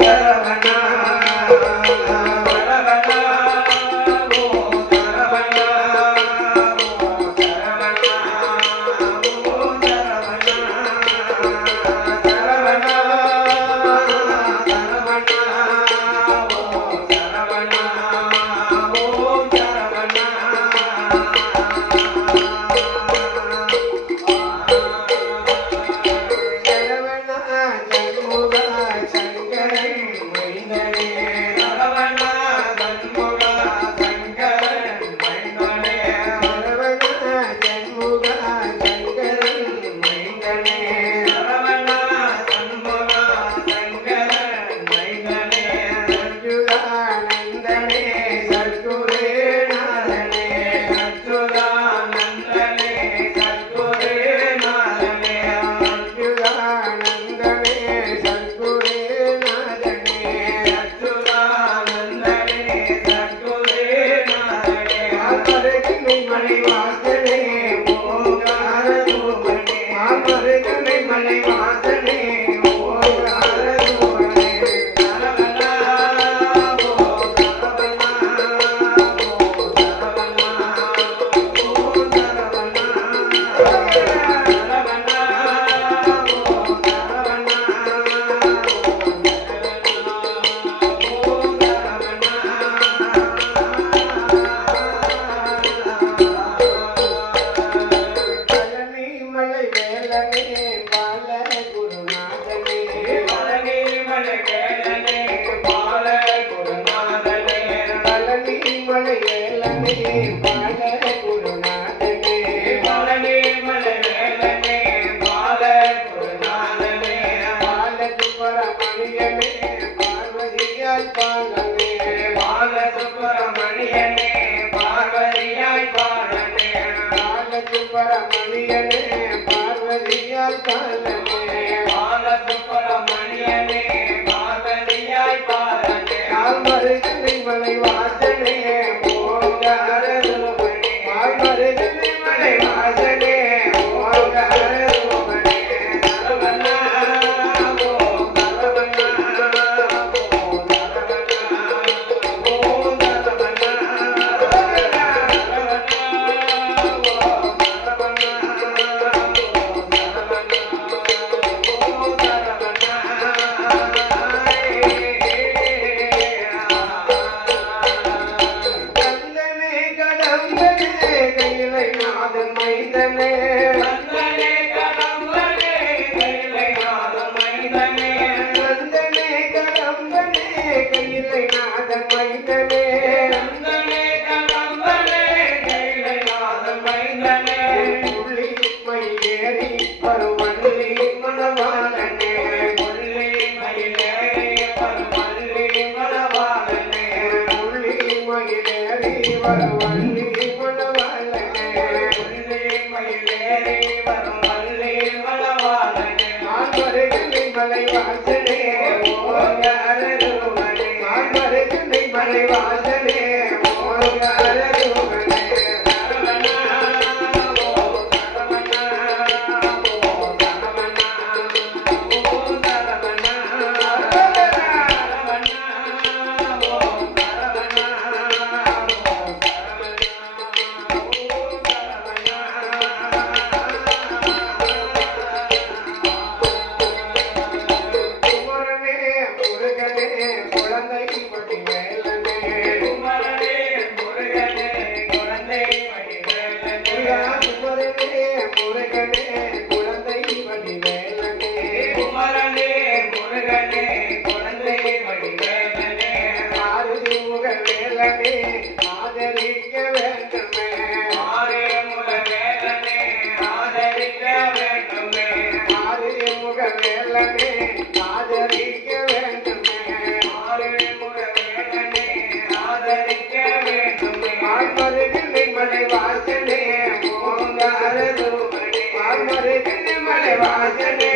சரவணா मान के ಕೈ மைதனே மைதனே கையிலை நாதன் மைதனே வாசமே ஆதரிக்க வேண்டுமே. ஆரியமுக வேலனே ஆதரிக்க வேண்டுமே. ஆரியமுக வேலனே ஆதரிக்க வேண்டுமே. ஆரியமுக வேலனே ஆதரிக்க வேண்டுமே. ஆழ்மருகு நிம்மலை வாசனே ஓங்கார ரூபனே ஆழ்மருகு நிம்மலை வாசனே.